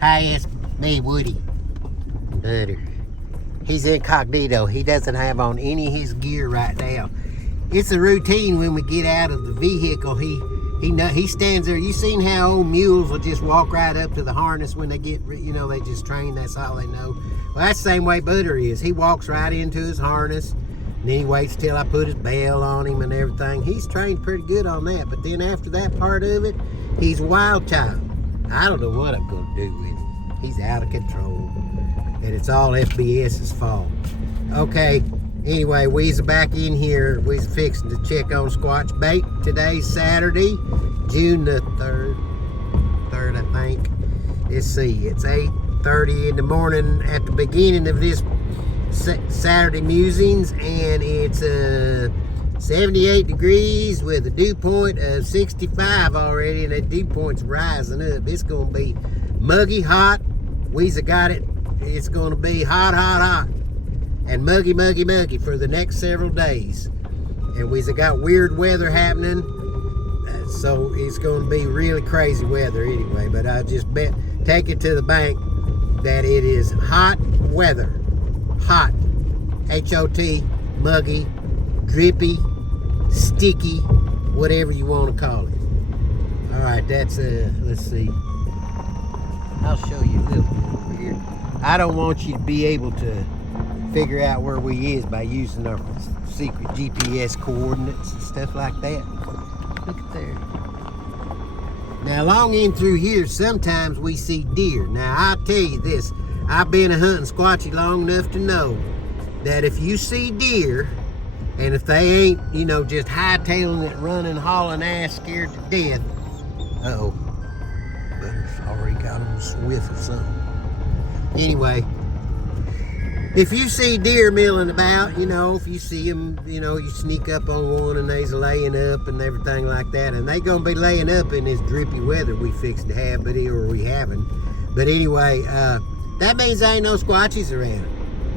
Hi, it's me, Woody. Butter. He's incognito. He doesn't have on any of his gear right now. It's a routine when we get out of the vehicle. He stands there. You seen how old mules will just walk right up to the harness when they get, they just train. That's all they know. Well, that's the same way Butter is. He walks right into his harness, and then he waits till I put his bell on him and everything. He's trained pretty good on that. But then after that part of it, he's a wild child. I don't know what I'm going to do with him. He's out of control. And it's all FBS's fault. Okay, anyway, we's back in here. We's fixing to check on Squatch bait. Today's Saturday, June the 3rd, I think. Let's see, it's 8:30 in the morning at the beginning of this Saturday musings, and it's 78 degrees with a dew point of 65 already, and that dew point's rising up. It's gonna be muggy hot. We's got it. It's going to be hot, hot, hot, and muggy, muggy, muggy for the next several days. And we've got weird weather happening, so it's going to be really crazy weather anyway. But I just take it to the bank that it is hot weather. Hot. H-O-T, muggy, drippy, sticky, whatever you want to call it. All right, that's, let's see. I'll show you a little bit over here. I don't want you to be able to figure out where we is by using our secret GPS coordinates and stuff like that. Look at there. Now, along in through here, sometimes we see deer. Now, I'll tell you this. I've been a hunting squatchy long enough to know that if you see deer, and if they ain't, just hightailing it, running, hauling ass, scared to death. Uh-oh. Butter's already got on a swift or something. Anyway, if you see deer milling about, if you see them, you sneak up on one and they's laying up and everything like that, and they gonna be laying up in this drippy weather we fixed to have, or we haven't. But anyway, that means there ain't no squatchies around.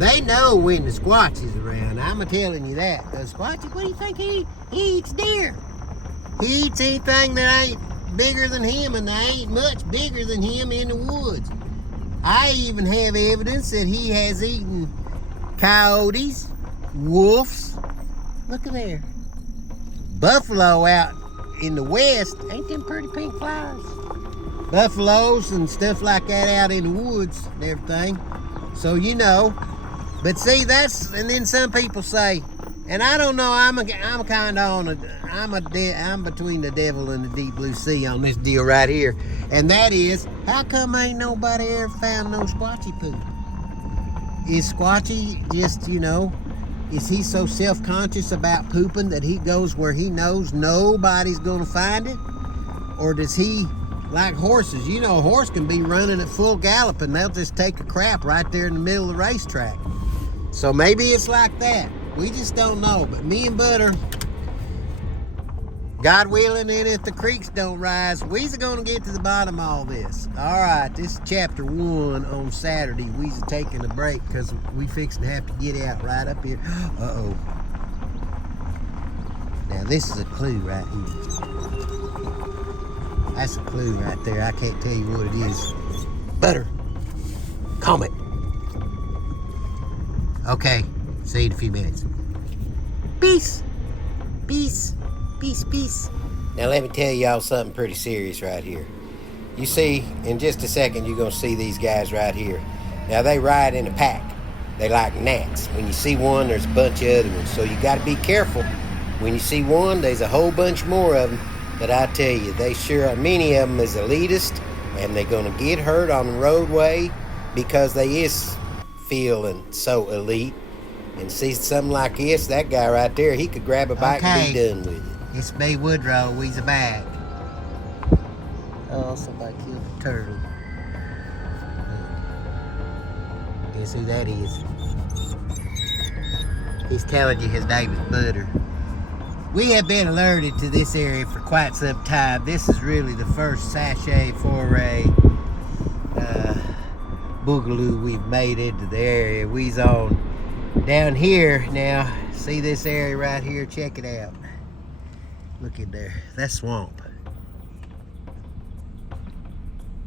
They know when the squatch is around. I'm telling you that. Because squatchy, what do you think he eats deer? He eats anything that ain't bigger than him, and they ain't much bigger than him in the woods. I even have evidence that he has eaten coyotes, wolves. Look at there. Buffalo out in the west. Ain't them pretty pink flowers? Buffaloes and stuff like that out in the woods and everything. So but see, and then some people say, and I don't know, I'm kind of I'm between the devil and the deep blue sea on this deal right here. And that is, how come ain't nobody ever found no squatchy poop? Is squatchy just, is he so self-conscious about pooping that he goes where he knows nobody's gonna find it? Or does he, like horses, a horse can be running at full gallop and they'll just take a crap right there in the middle of the racetrack. So maybe it's like that. We just don't know. But me and Butter, God willing, and if the creeks don't rise, we's going to get to the bottom of all this. All right, this is chapter 1 on Saturday. We's taking a break because we fixing to have to get out right up here. Uh-oh. Now, this is a clue right here. That's a clue right there. I can't tell you what it is. Butter, comment. Okay, see you in a few minutes. Peace. Peace. Peace, peace. Now let me tell y'all something pretty serious right here. You see, in just a second, you're going to see these guys right here. Now, they ride in a pack. They like gnats. When you see one, there's a bunch of other ones. So you got to be careful. When you see one, there's a whole bunch more of them. But I tell you, they sure are, many of them is elitist, and they're going to get hurt on the roadway because they is feeling so elite. And see something like this, that guy right there, he could grab a bike and be done with it. It's me, Woodrow. We's back. Oh, somebody killed a turtle. Guess who that is? He's telling you his name is Butter. We have been alerted to this area for quite some time. This is really the first sachet foray boogaloo we've made into the area. We's on down here now. See this area right here? Check it out. Look at there. That's swamp.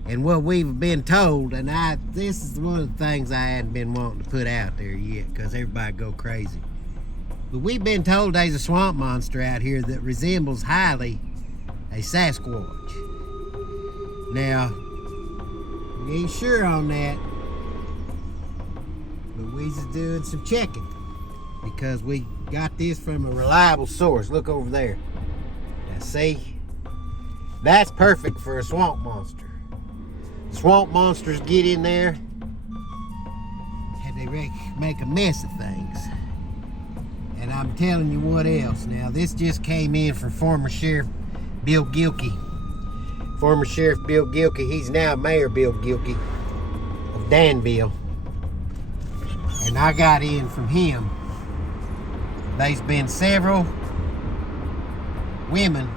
And what we've been told, and this is one of the things I hadn't been wanting to put out there yet, because everybody go crazy. But we've been told there's a swamp monster out here that resembles highly a Sasquatch. Now, we ain't sure on that, but we's doing some checking because we got this from a reliable source. Look over there. Now see, that's perfect for a swamp monster. Swamp monsters get in there and they make a mess of things. And I'm telling you what else. Now, this just came in from former Sheriff Bill Gilkey. Former Sheriff Bill Gilkey, he's now Mayor Bill Gilkey of Danville. And I got in from him. There's been several women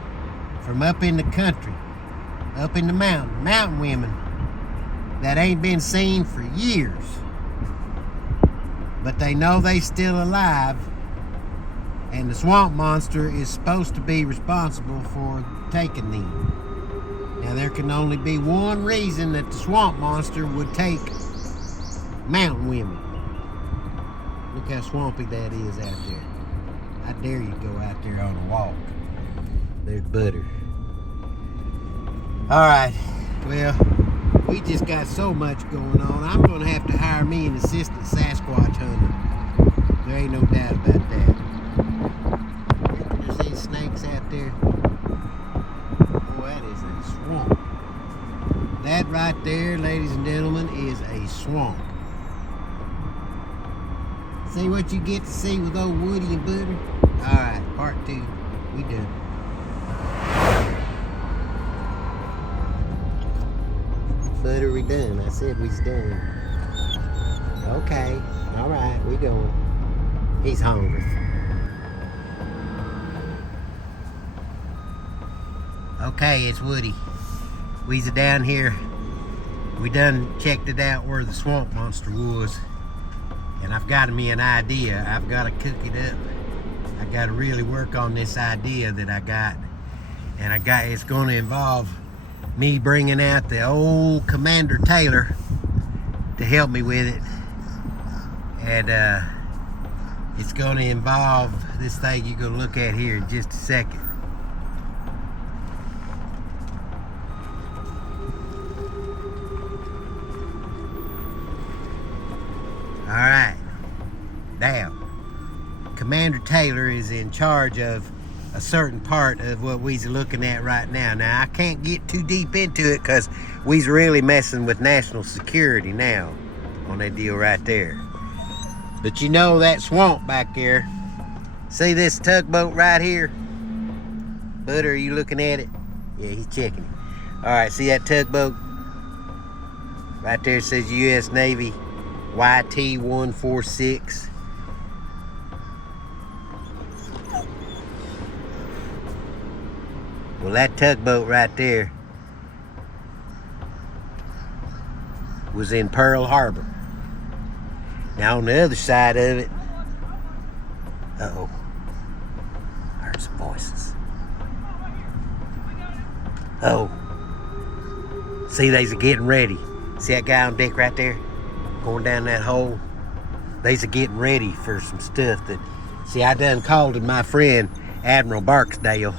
from up in the country, up in the mountain women, that ain't been seen for years. But they know they still alive, and the swamp monster is supposed to be responsible for taking them. Now, there can only be one reason that the swamp monster would take mountain women. Look how swampy that is out there. I dare you go out there on a walk. There's Butter. All right, well, we just got so much going on. I'm gonna have to hire me an assistant Sasquatch hunter. There ain't no doubt about that. There's these snakes out there. Oh, that is a swamp. That right there, ladies and gentlemen, is a swamp. See what you get to see with old Woody and Butter? All right, part 2. We done. Butter, we done. I said we's done. Okay. All right, we going. He's hungry. Okay, it's Woody. We's down here. We done checked it out where the swamp monster was. And I've got me an idea. I've got to cook it up. I got to really work on this idea that I got. And it's going to involve me bringing out the old Commander Taylor to help me with it. And it's going to involve this thing you're going to look at here in just a second. All right. Now, Commander Taylor is in charge of a certain part of what we's looking at right now. Now, I can't get too deep into it because we's really messing with national security now on that deal right there. But you know that swamp back there. See this tugboat right here? Butter, are you looking at it? Yeah, he's checking it. All right, see that tugboat? Right there it says U.S. Navy YT-146. Well, that tugboat right there was in Pearl Harbor. Now on the other side of it, uh-oh, I heard some voices. Oh, see, they's getting ready. See that guy on deck right there, going down that hole? They's getting ready for some stuff that, see, I done called my friend Admiral Barksdale.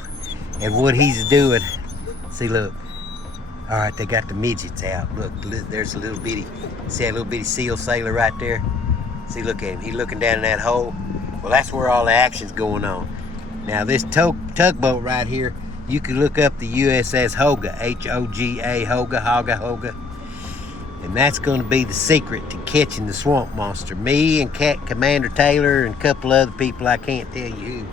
And what he's doing, see, look. All right, they got the midgets out. Look, there's a little bitty, see that little bitty SEAL sailor right there? See, look at him. He's looking down in that hole. Well, that's where all the action's going on. Now, this tugboat right here, you can look up the USS Hoga, H-O-G-A, Hoga. And that's going to be the secret to catching the swamp monster. Me and Commander Taylor and a couple other people, I can't tell you who.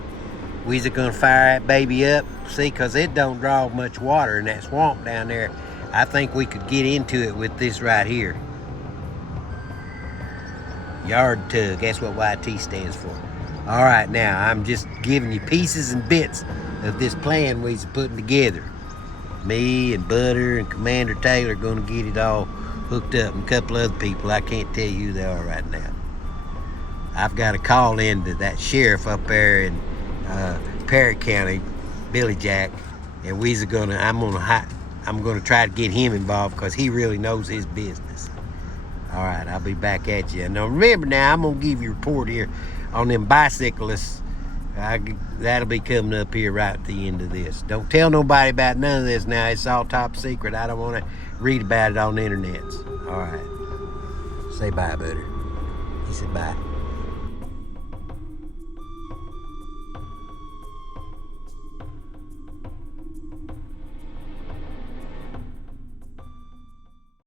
We're going to fire that baby up, see, because it don't draw much water in that swamp down there. I think we could get into it with this right here. Yard tug, that's what YT stands for. All right, now, I'm just giving you pieces and bits of this plan we're putting together. Me and Butter and Commander Taylor are going to get it all hooked up, and a couple other people, I can't tell you who they are right now. I've got to call in to that sheriff up there in Perry County, Billy Jack, and I'm gonna I'm going to try to get him involved because he really knows his business. All right, I'll be back at you. Now, remember now, I'm going to give you a report here on them bicyclists. That'll be coming up here right at the end of this. Don't tell nobody about none of this now. It's all top secret. I don't want to read about it on the internet. All right. Say bye, buddy. He said bye.